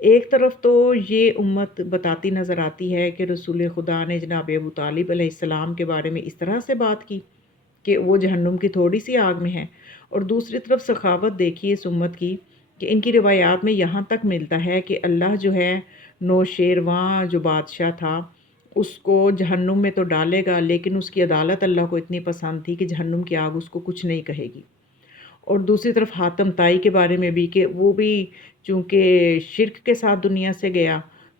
ایک طرف تو یہ امت بتاتی نظر آتی ہے کہ رسول خدا نے جناب ابو طالب علیہ السلام کے بارے میں اس طرح سے بات کی کہ وہ جہنم کی تھوڑی سی آگ میں ہیں، اور دوسری طرف سخاوت دیکھیے اس امت کی کہ ان کی روایات میں یہاں تک ملتا ہے کہ اللہ جو ہے نوشیروان جو بادشاہ تھا اس کو جہنم میں تو ڈالے گا، لیکن اس کی عدالت اللہ کو اتنی پسند تھی کہ جہنم کی آگ اس کو کچھ نہیں کہے گی۔ اور دوسری طرف حاتم طائی کے بارے میں بھی کہ وہ بھی چونکہ شرک کے ساتھ دنیا سے گیا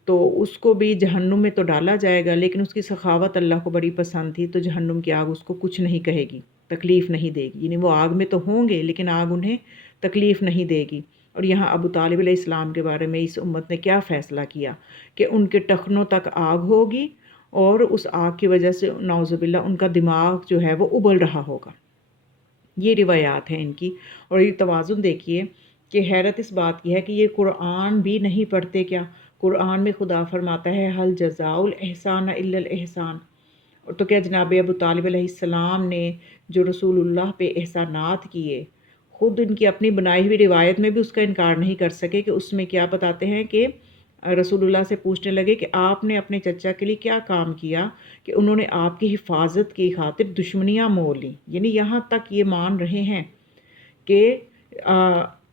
تو اس کو بھی جہنم میں تو ڈالا جائے گا، لیکن اس کی سخاوت اللہ کو بڑی پسند تھی، تو جہنم کی آگ اس کو کچھ نہیں کہے گی، تکلیف نہیں دے گی، یعنی وہ آگ میں تو ہوں گے لیکن آگ انہیں تکلیف نہیں دے گی۔ اور یہاں ابو طالب علیہ السلام کے بارے میں اس امت نے کیا فیصلہ کیا کہ ان کے ٹخنوں تک آگ ہوگی، اور اس آگ کی وجہ سے نعوذ باللہ ان کا دماغ جو ہے وہ ابل رہا ہوگا۔ یہ روایات ہیں ان کی۔ اور یہ توازن دیکھیے کہ حیرت اس بات کی ہے کہ یہ قرآن بھی نہیں پڑھتے کیا؟ قرآن میں خدا فرماتا ہے حل جزاء الاحسان الا الاحسان، اور تو کیا جناب ابو طالب علیہ السلام نے جو رسول اللہ پہ احسانات کیے، خود ان کی اپنی بنائی ہوئی روایت میں بھی اس کا انکار نہیں کر سکے کہ اس میں کیا بتاتے ہیں کہ رسول اللہ سے پوچھنے لگے کہ آپ نے اپنے چچا کے لیے کیا کام کیا کہ انہوں نے آپ کی حفاظت کی خاطر دشمنیاں مول لیں، یعنی یہاں تک یہ مان رہے ہیں کہ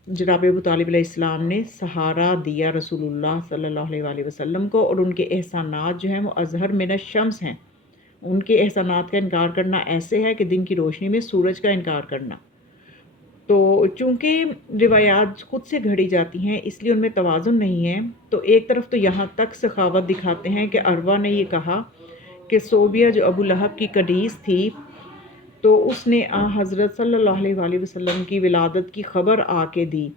جناب ابو طالب علیہ السلام نے سہارا دیا رسول اللہ صلی اللہ علیہ وآلہ وسلم کو، اور ان کے احسانات جو ہیں وہ اظہر من الشمس ہیں۔ ان کے احسانات کا انکار کرنا ایسے ہے کہ دن کی روشنی میں سورج کا انکار کرنا۔ تو چونکہ روایات خود سے گھڑی جاتی ہیں اس لیے ان میں توازن نہیں ہے، تو ایک طرف تو یہاں تک سخاوت دکھاتے ہیں کہ عروہ نے یہ کہا کہ صوبیہ جو ابو لہب کی کنیز تھی تو اس نے حضرت صلی اللہ علیہ وآلہ وسلم کی ولادت کی خبر آ کے دی،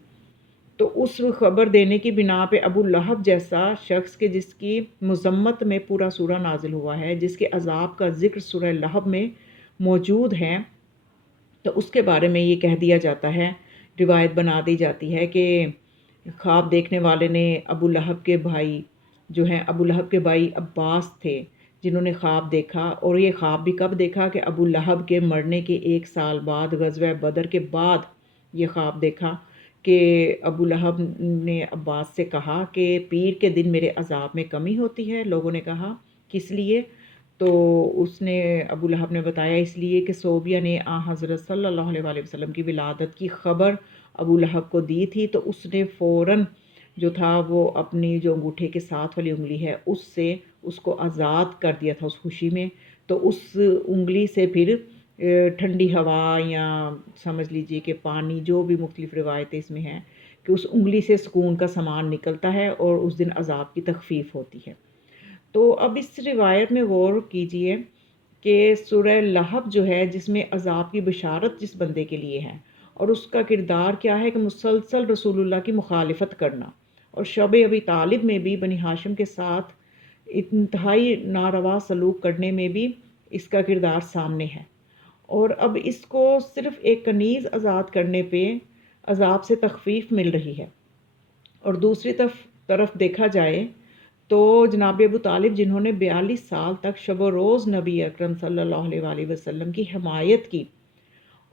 تو اس خبر دینے کی بنا پہ ابو لہب جیسا شخص کہ جس کی مذمت میں پورا سورہ نازل ہوا ہے، جس کے عذاب کا ذکر سورہ لہب میں موجود ہے، تو اس کے بارے میں یہ کہہ دیا جاتا ہے، روایت بنا دی جاتی ہے کہ خواب دیکھنے والے نے ابو لہب کے بھائی جو ہیں، ابو لہب کے بھائی عباس تھے جنہوں نے خواب دیکھا، اور یہ خواب بھی کب دیکھا کہ ابو لہب کے مرنے کے 1 سال بعد غزوہ بدر کے بعد یہ خواب دیکھا کہ ابو لہب نے عباس سے کہا کہ پیر کے دن میرے عذاب میں کمی ہوتی ہے۔ لوگوں نے کہا کس لیے؟ تو اس نے ابو لہب نے بتایا اس لیے کہ صوبیہ نے حضرت صلی اللہ علیہ وآلہ وسلم کی ولادت کی خبر ابو لہب کو دی تھی، تو اس نے فوراً جو تھا وہ اپنی جو انگوٹھے کے ساتھ والی انگلی ہے اس سے اس کو آزاد کر دیا تھا اس خوشی میں، تو اس انگلی سے پھر ٹھنڈی ہوا یا سمجھ لیجئے کہ پانی، جو بھی مختلف روایتیں اس میں ہیں کہ اس انگلی سے سکون کا سامان نکلتا ہے اور اس دن عذاب کی تخفیف ہوتی ہے۔ تو اب اس روایت میں غور کیجئے کہ سورہ لہب جو ہے جس میں عذاب کی بشارت جس بندے کے لیے ہے، اور اس کا کردار کیا ہے کہ مسلسل رسول اللہ کی مخالفت کرنا، اور شب ابی طالب میں بھی بنی ہاشم کے ساتھ انتہائی ناروا سلوک کرنے میں بھی اس کا کردار سامنے ہے، اور اب اس کو صرف ایک کنیز آزاد کرنے پہ عذاب سے تخفیف مل رہی ہے۔ اور دوسری طرف دیکھا جائے تو جناب ابو طالب جنہوں نے 42 سال تک شب و روز نبی اکرم صلی اللہ علیہ وآلہ وسلم کی حمایت کی،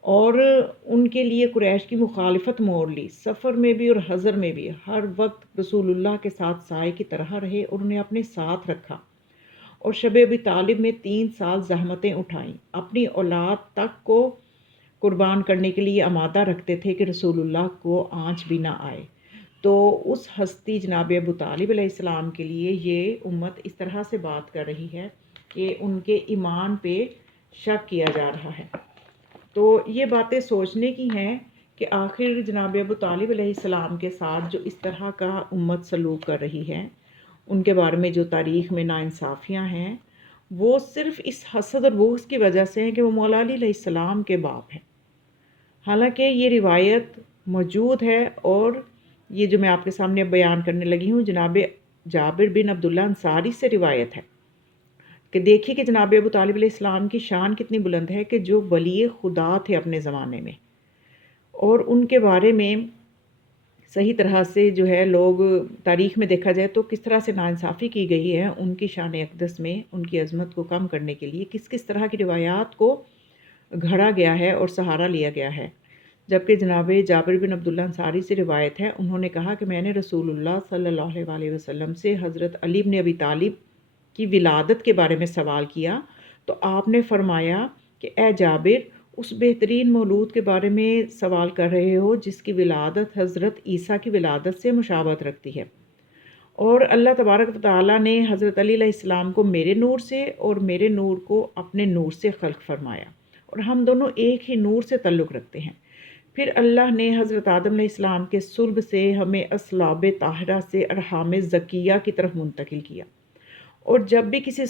اور ان کے لیے قریش کی مخالفت مول لی، سفر میں بھی اور حضر میں بھی ہر وقت رسول اللہ کے ساتھ سائے کی طرح رہے اور انہیں اپنے ساتھ رکھا، اور شب ابی طالب میں 3 سال زحمتیں اٹھائیں، اپنی اولاد تک کو قربان کرنے کے لیے آمادہ رکھتے تھے کہ رسول اللہ کو آنچ بھی نہ آئے۔ تو اس ہستی جناب ابو طالب علیہ السلام کے لیے یہ امت اس طرح سے بات کر رہی ہے کہ ان کے ایمان پہ شک کیا جا رہا ہے۔ تو یہ باتیں سوچنے کی ہیں کہ آخر جناب ابو طالب علیہ السلام کے ساتھ جو اس طرح کا امت سلوک کر رہی ہے، ان کے بارے میں جو تاریخ میں ناانصافیاں ہیں، وہ صرف اس حسد اور بغض کی وجہ سے ہیں کہ وہ مولا علی علیہ السلام کے باپ ہیں، حالانکہ یہ روایت موجود ہے، اور یہ جو میں آپ کے سامنے بیان کرنے لگی ہوں جناب جابر بن عبداللہ انصاری سے روایت ہے کہ دیکھیے کہ جناب ابو طالب علیہ السلام کی شان کتنی بلند ہے کہ جو ولی خدا تھے اپنے زمانے میں، اور ان کے بارے میں صحیح طرح سے جو ہے لوگ تاریخ میں دیکھا جائے تو کس طرح سے ناانصافی کی گئی ہے ان کی شان اقدس میں، ان کی عظمت کو کم کرنے کے لیے کس کس طرح کی روایات کو گھڑا گیا ہے اور سہارا لیا گیا ہے۔ جبکہ جناب جابر بن عبداللہ انصاری سے روایت ہے، انہوں نے کہا کہ میں نے رسول اللہ صلی اللہ علیہ وسلم سے حضرت علی بن ابی طالب کی ولادت کے بارے میں سوال کیا تو آپ نے فرمایا کہ اے جابر، اس بہترین مولود کے بارے میں سوال کر رہے ہو جس کی ولادت حضرت عیسیٰ کی ولادت سے مشابہت رکھتی ہے، اور اللہ تبارک و تعالیٰ نے حضرت علی علیہ السلام کو میرے نور سے اور میرے نور کو اپنے نور سے خلق فرمایا، اور ہم دونوں ایک ہی نور سے تعلق رکھتے ہیں۔ پھر اللہ نے حضرت آدم علیہ السلام کے صلب سے ہمیں اصلاب طاہرہ سے ارحام زکیہ کی طرف منتقل کیا، اور جب بھی کسی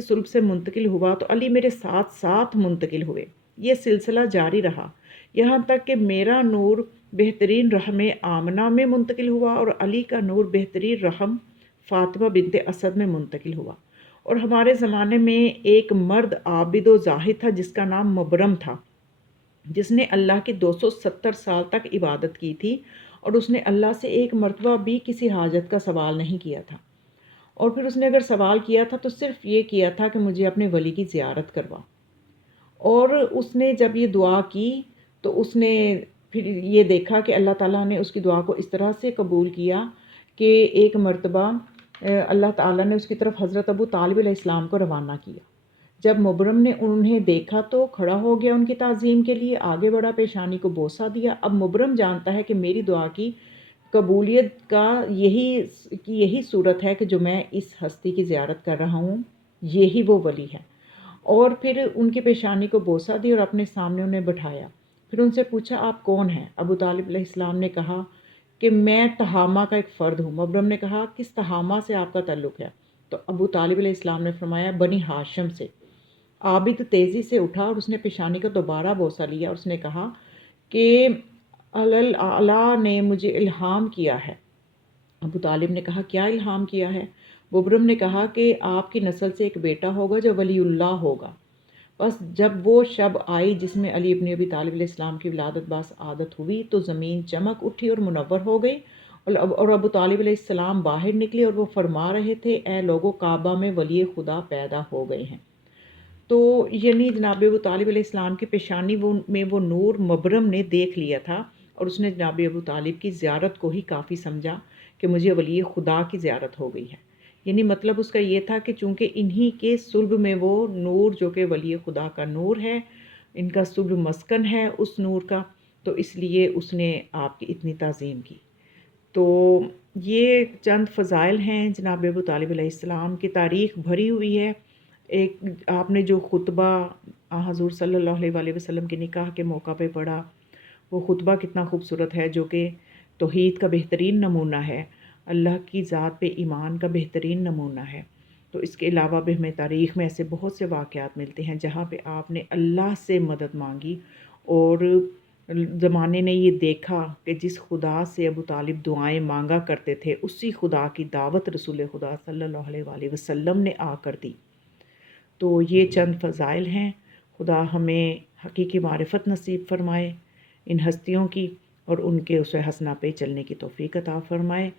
صلب سے منتقل ہوا تو علی میرے ساتھ ساتھ منتقل ہوئے۔ یہ سلسلہ جاری رہا یہاں تک کہ میرا نور بہترین رحم آمنہ میں منتقل ہوا اور علی کا نور بہترین رحم فاطمہ بنت اسد میں منتقل ہوا۔ اور ہمارے زمانے میں ایک مرد عابد و زاہد تھا جس کا نام مبرم تھا، جس نے اللہ کی 270 سال تک عبادت کی تھی، اور اس نے اللہ سے ایک مرتبہ بھی کسی حاجت کا سوال نہیں کیا تھا، اور پھر اس نے اگر سوال کیا تھا تو صرف یہ کیا تھا کہ مجھے اپنے ولی کی زیارت کروا۔ اور اس نے جب یہ دعا کی تو اس نے پھر یہ دیکھا کہ اللہ تعالیٰ نے اس کی دعا کو اس طرح سے قبول کیا کہ ایک مرتبہ اللہ تعالیٰ نے اس کی طرف حضرت ابو طالب علیہ السلام کو روانہ کیا۔ جب مبرم نے انہیں دیکھا تو کھڑا ہو گیا ان کی تعظیم کے لیے، آگے بڑھا، پیشانی کو بوسہ دیا۔ اب مبرم جانتا ہے کہ میری دعا کی قبولیت کا یہی صورت ہے کہ جو میں اس ہستی کی زیارت کر رہا ہوں، یہی وہ ولی ہے۔ اور پھر ان کی پیشانی کو بوسہ دی اور اپنے سامنے انہیں بٹھایا۔ پھر ان سے پوچھا آپ کون ہیں؟ ابو طالب علیہ السلام نے کہا کہ میں تہامہ کا ایک فرد ہوں۔ مبرم نے کہا کس تہامہ سے آپ کا تعلق ہے؟ تو ابو طالب علیہ السلام نے فرمایا بنی ہاشم سے۔ عابد تیزی سے اٹھا اور اس نے پیشانی کا دوبارہ بوسہ لیا اور اس نے کہا کہ اللہ نے مجھے الہام کیا ہے۔ ابو طالب نے کہا کیا الہام کیا ہے؟ مبرم نے کہا کہ آپ کی نسل سے ایک بیٹا ہوگا جو ولی اللہ ہوگا۔ بس جب وہ شب آئی جس میں علی ابن ابی طالب علیہ السلام کی ولادت باسعادت ہوئی تو زمین چمک اٹھی اور منور ہو گئی، اور ابو طالب علیہ السلام باہر نکلے اور وہ فرما رہے تھے اے لوگو، کعبہ میں ولی خدا پیدا ہو گئے ہیں۔ تو یعنی جناب ابو طالب علیہ السلام کی پیشانی میں وہ نور مبرم نے دیکھ لیا تھا، اور اس نے جناب ابو طالب کی زیارت کو ہی کافی سمجھا کہ مجھے ولی خدا کی زیارت ہو گئی ہے۔ یعنی مطلب اس کا یہ تھا کہ چونکہ انہی کے صلب میں وہ نور جو کہ ولی خدا کا نور ہے، ان کا صلب مسکن ہے اس نور کا، تو اس لیے اس نے آپ کی اتنی تعظیم کی۔ تو یہ چند فضائل ہیں جناب ابو طالب علیہ السلام کی، تاریخ بھری ہوئی ہے۔ ایک آپ نے جو خطبہ حضور صلی اللہ علیہ وسلم کے نکاح کے موقع پہ پڑھا، وہ خطبہ کتنا خوبصورت ہے، جو کہ توحید کا بہترین نمونہ ہے، اللہ کی ذات پہ ایمان کا بہترین نمونہ ہے۔ تو اس کے علاوہ بھی ہمیں تاریخ میں ایسے بہت سے واقعات ملتے ہیں جہاں پہ آپ نے اللہ سے مدد مانگی، اور زمانے نے یہ دیکھا کہ جس خدا سے ابو طالب دعائیں مانگا کرتے تھے اسی خدا کی دعوت رسول خدا صلی اللہ علیہ وسلم نے آ کر دی۔ تو یہ چند فضائل ہیں۔ خدا ہمیں حقیقی معرفت نصیب فرمائے ان ہستیوں کی، اور ان کے اسوہ حسنہ پہ چلنے کی توفیق عطا فرمائے۔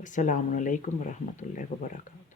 السلام علیکم ورحمۃ اللہ وبرکاتہ۔